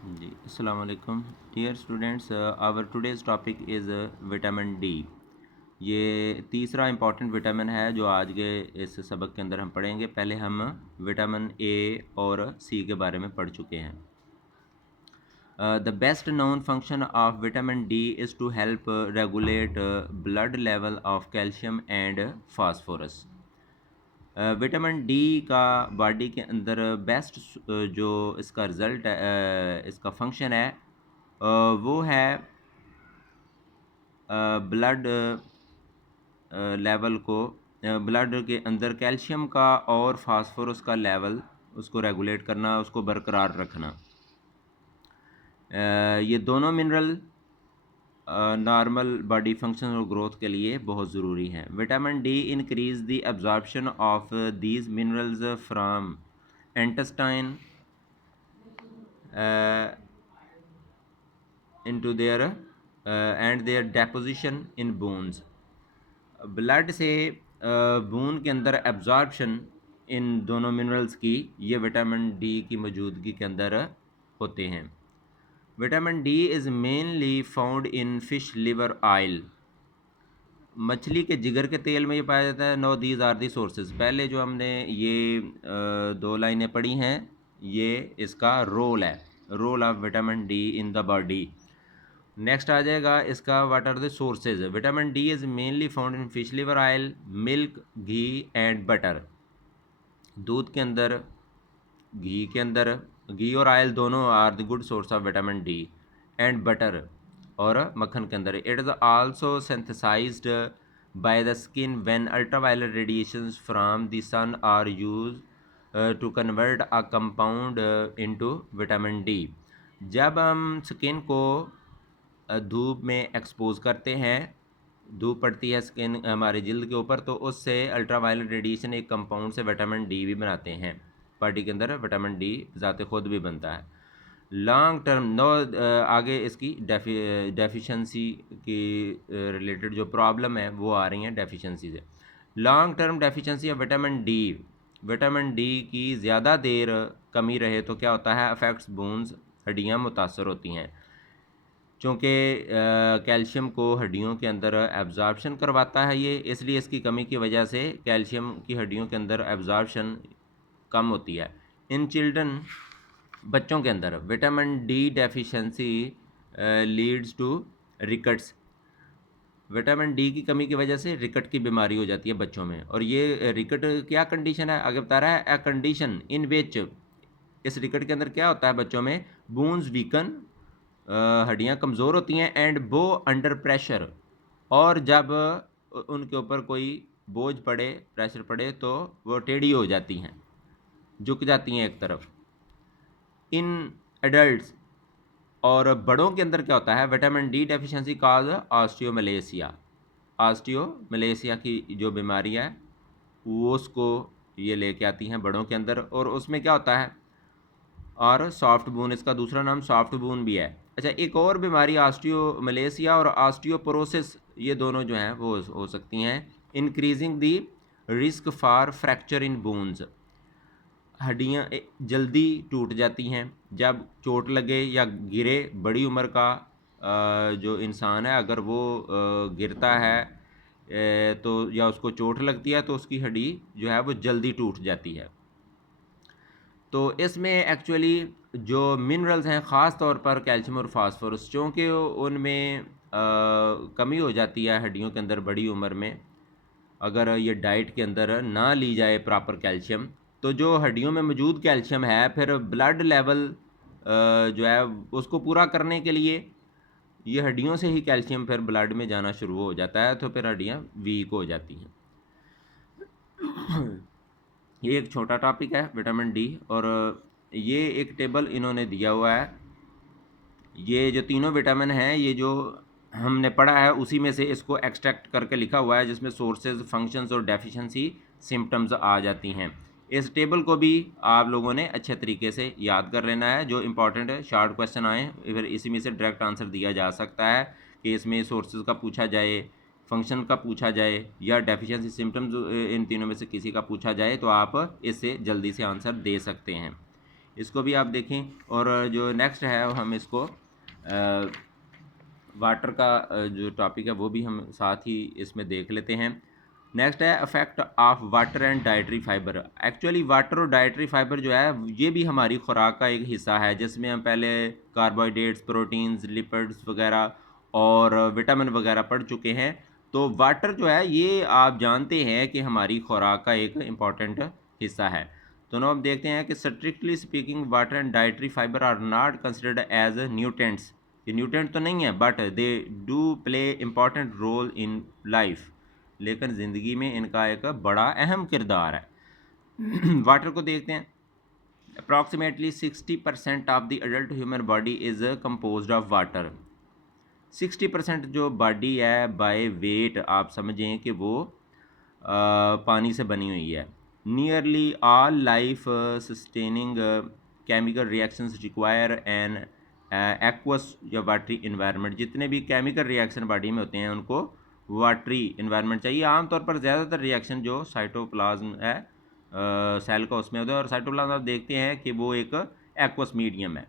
जी अस्सलाम वालेकुम dear students. Our today's topic is vitamin D. ये तीसरा इम्पॉर्टेंट विटामिन है जो आज के इस सबक के अंदर हम पढ़ेंगे। पहले हम विटामिन ए और सी के बारे में पढ़ चुके हैं। The best known function of vitamin D is to help regulate blood level of calcium and phosphorus. Vitamin D का बॉडी के अंदर बेस्ट जो इसका रिज़ल्ट है, इसका फंक्शन है, वो है ब्लड लेवल को, ब्लड के अंदर कैल्शियम का और फास्फोरस का लेवल उसको रेगुलेट करना, उसको बरकरार रखना। ये दोनों मिनरल नॉर्मल बॉडी फंक्शन और ग्रोथ के लिए बहुत ज़रूरी है। Vitamin D increase the absorption of these minerals from intestine into their and their deposition in bones। Blood से बोन के अंदर एब्जॉर्प्शन इन दोनों मिनरल्स की ये विटामिन डी की मौजूदगी के अंदर होते हैं। Vitamin D is mainly found in fish liver oil. मछली के जिगर के तेल में ये पाया जाता है। No these are the sources. पहले जो हमने ये दो लाइनें पढ़ी हैं, ये इसका रोल है, role of vitamin D in the body. Next आ जाएगा इसका what are the sources. Vitamin D is mainly found in fish liver oil, milk, ghee and butter. दूध के अंदर, घी के अंदर, घी और ऑयल दोनों are the good source of vitamin D, and butter और मक्खन के अंदर। It is also synthesised by the skin when ultraviolet radiations from the sun are used to convert a compound into vitamin D. जब हम skin को धूप में expose करते हैं, धूप पड़ती है स्किन हमारे जिल्द के ऊपर, तो उससे अल्ट्रावायलेट रेडिएशन एक कंपाउंड से विटामिन डी भी बनाते हैं। बॉडी के अंदर विटामिन डी ज़ाते खुद भी बनता है। लॉन्ग टर्म नो आगे इसकी डेफिशिएंसी की रिलेटेड जो प्रॉब्लम है वो आ रही हैं डेफिशिएंसी से। Long term deficiency of vitamin D, vitamin D की ज़्यादा देर कमी रहे तो क्या होता है, अफेक्ट्स बोन्स, हड्डियाँ मुतासर होती हैं। चूँकि कैल्शियम को हड्डियों के अंदर एब्जॉर्प्शन करवाता है ये, इसलिए इसकी कमी की वजह से कैल्शियम की हड्डियों के अंदर एब्जॉर्प्शन कम होती है। इन चिल्ड्रन, बच्चों के अंदर vitamin D deficiency leads to rickets. Vitamin D की कमी की वजह से रिकट की बीमारी हो जाती है बच्चों में। और ये रिकट क्या कंडीशन है, आगे बता रहा है, ए कंडीशन इन विच, इस रिकट के अंदर क्या होता है बच्चों में, बोन्स वीकन, हड्डियाँ कमज़ोर होती हैं, एंड बो अंडर प्रेशर, और जब उनके ऊपर कोई बोझ पड़े, प्रेशर पड़े, तो वो टेढ़ी हो जाती हैं, झुक जाती हैं एक तरफ। इन एडल्ट्स, और बड़ों के अंदर क्या होता है, विटामिन डी डेफिशिएंसी काज ऑस्टियोमलेशिया। ऑस्टियोमलेशिया की जो बीमारी है वो उसको ये लेके आती हैं बड़ों के अंदर। और उसमें क्या होता है, और सॉफ्ट बोन, इसका दूसरा नाम सॉफ्ट बोन भी है। अच्छा, एक और बीमारी ऑस्टियोमलेशिया और ऑस्टियोपोरोसिस, ये दोनों जो हैं वो हो सकती हैं। Increasing the risk for fracture in bones, हड्डियाँ जल्दी टूट जाती हैं जब चोट लगे या गिरे। बड़ी उम्र का जो इंसान है, अगर वो गिरता है तो या उसको चोट लगती है तो उसकी हड्डी जो है वो जल्दी टूट जाती है। तो इसमें एक्चुअली जो मिनरल्स हैं, ख़ास तौर पर कैल्शियम और फास्फोरस, चूँकि उनमें कमी हो जाती है हड्डियों के अंदर बड़ी उम्र में, अगर ये डाइट के अंदर ना ली जाए प्रॉपर कैल्शियम, तो जो हड्डियों में मौजूद कैल्शियम है फिर ब्लड लेवल जो है उसको पूरा करने के लिए ये हड्डियों से ही कैल्शियम फिर ब्लड में जाना शुरू हो जाता है, तो फिर हड्डियाँ वीक हो जाती हैं। ये एक छोटा टॉपिक है विटामिन डी, और ये एक टेबल इन्होंने दिया हुआ है। ये जो तीनों विटामिन हैं, ये जो हमने पढ़ा है उसी में से इसको एक्सट्रैक्ट करके लिखा हुआ है, जिसमें सोर्सेज, फंक्शंस और डेफिशिएंसी सिम्टम्स आ जाती हैं। इस टेबल को भी आप लोगों ने अच्छे तरीके से याद कर लेना है। जो इंपॉर्टेंट है, शार्ट क्वेश्चन आए फिर इसी में से डायरेक्ट आंसर दिया जा सकता है कि इसमें सोर्सेज का पूछा जाए, फंक्शन का पूछा जाए, या डेफिशिएंसी सिम्टम्स, इन तीनों में से किसी का पूछा जाए तो आप इससे जल्दी से आंसर दे सकते हैं। इसको भी आप देखें। और जो नेक्स्ट है हम इसको वाटर का जो टॉपिक है वो भी हम साथ ही इसमें देख लेते हैं। नेक्स्ट है affect of water and dietary fibre. Actually water और डाइटरी फाइबर जो है ये भी हमारी खुराक का एक हिस्सा है, जिसमें हम पहले कार्बोहाइड्रेट्स, प्रोटीन्स, लिपिड्स वगैरह और विटामिन वगैरह पढ़ चुके हैं। तो वाटर जो है ये आप जानते हैं कि हमारी खुराक का एक इम्पॉर्टेंट हिस्सा है। तो ना हम देखते हैं कि strictly speaking water and dietary fibre are not considered as nutrients. ये न्यूट्रेंट तो नहीं है, but they do play important role in life, लेकिन ज़िंदगी में इनका एक बड़ा अहम किरदार है। वाटर को देखते हैं। Approximately 60% of the adult human body is composed of water. 60% जो बॉडी है बाय वेट आप समझें कि वो पानी से बनी हुई है। Nearly all life sustaining chemical reactions require an aqueous या वाटरी इन्वायरमेंट। जितने भी केमिकल रिएक्शन बॉडी में होते हैं उनको वाटरी इन्वायरमेंट चाहिए। आमतौर पर ज़्यादातर रिएक्शन जो साइटोप्लाज्म है सेल का उसमें होता है, और साइटोप्लाज्म आप देखते हैं कि वो एक एक्वस मीडियम है।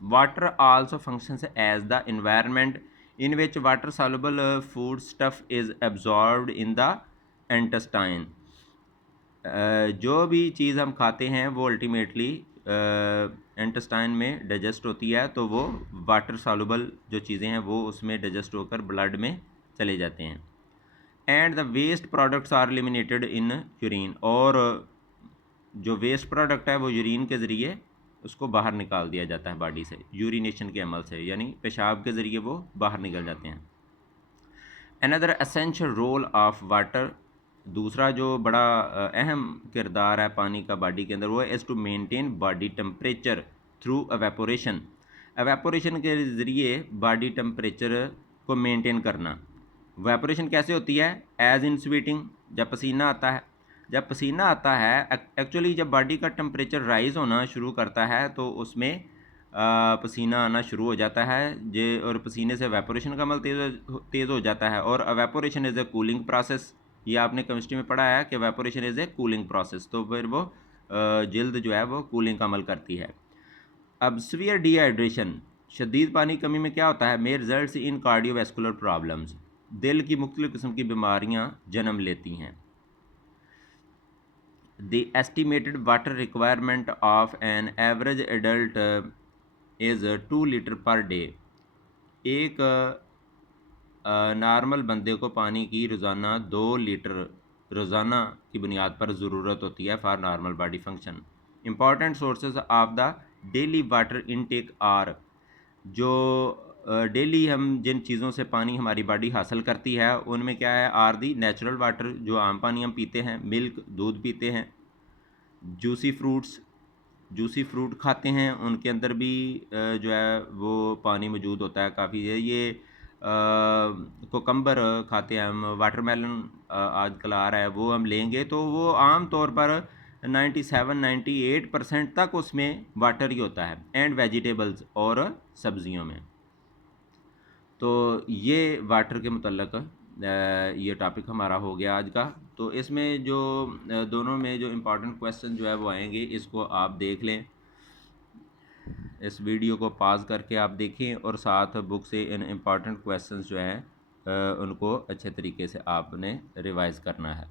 Water also functions as the environment in which water soluble food stuff is absorbed in the intestine. जो भी चीज़ हम खाते हैं वो अल्टीमेटली इंटेस्टाइन में डाइजेस्ट होती है, तो वो वाटर सॉल्युबल जो चीज़ें हैं वो उसमें डाइजेस्ट होकर ब्लड में चले जाते हैं। And the waste products are eliminated in urine. और जो वेस्ट प्रोडक्ट है वो यूरिन के ज़रिए उसको बाहर निकाल दिया जाता है बॉडी से, यूरिनेशन के अमल से, यानी पेशाब के ज़रिए वो बाहर निकल जाते हैं। Another essential role of water, दूसरा जो बड़ा अहम किरदार है पानी का बॉडी के अंदर, वो है is to maintain body temperature through evaporation. Evaporation के ज़रिए बॉडी टेम्परेचर को मेंटेन करना। वेपोरेशन कैसे होती है? एज इन स्वीटिंग, जब पसीना आता है। जब पसीना आता है एक्चुअली जब बॉडी का टेम्परेचर राइज़ होना शुरू करता है तो उसमें पसीना आना शुरू हो जाता है जे, और पसीने से वेपोरेशन का अमल तेज़ हो जाता है। और evaporation is a cooling process. ये आपने केमिस्ट्री में पढ़ा है कि evaporation is a cooling process. तो फिर वो जल्द जो है वो कूलिंग का अमल करती है। अब सीवियर डिहाइड्रेशन, शदीद पानी कमी में क्या होता है? May result in cardiovascular problems, दिल की मुख्तलिफ़ किस्म की बीमारियां जन्म लेती हैं। The estimated water requirement of an average adult is 2 litre per day. एक नॉर्मल बंदे को पानी की रोज़ाना 2 लीटर रोज़ाना की बुनियाद पर ज़रूरत होती है for normal body function. Important sources of the daily water intake are, जो डेली हम जिन चीज़ों से पानी हमारी बॉडी हासिल करती है उनमें क्या है? आर दी नेचुरल वाटर, जो आम पानी हम पीते हैं, मिल्क दूध पीते हैं, जूसी फ्रूट्स, जूसी फ्रूट खाते हैं, उनके अंदर भी जो है वो पानी मौजूद होता है काफ़ी है। ये कोकम्बर खाते हैं हम, वाटरमेलन आजकल आ रहा है वो हम लेंगे तो वो आम तौर पर 97-98% तक उसमें वाटर ही होता है। एंड वेजिटेबल्स और सब्जियों में। तो ये वाटर के मतलब ये टॉपिक हमारा हो गया आज का। तो इसमें जो दोनों में जो इम्पोर्टेंट क्वेश्चन जो है वो आएंगे, इसको आप देख लें, इस वीडियो को पॉज करके आप देखें और साथ बुक से इन इम्पॉर्टेंट क्वेश्चंस जो हैं उनको अच्छे तरीके से आपने रिवाइज़ करना है।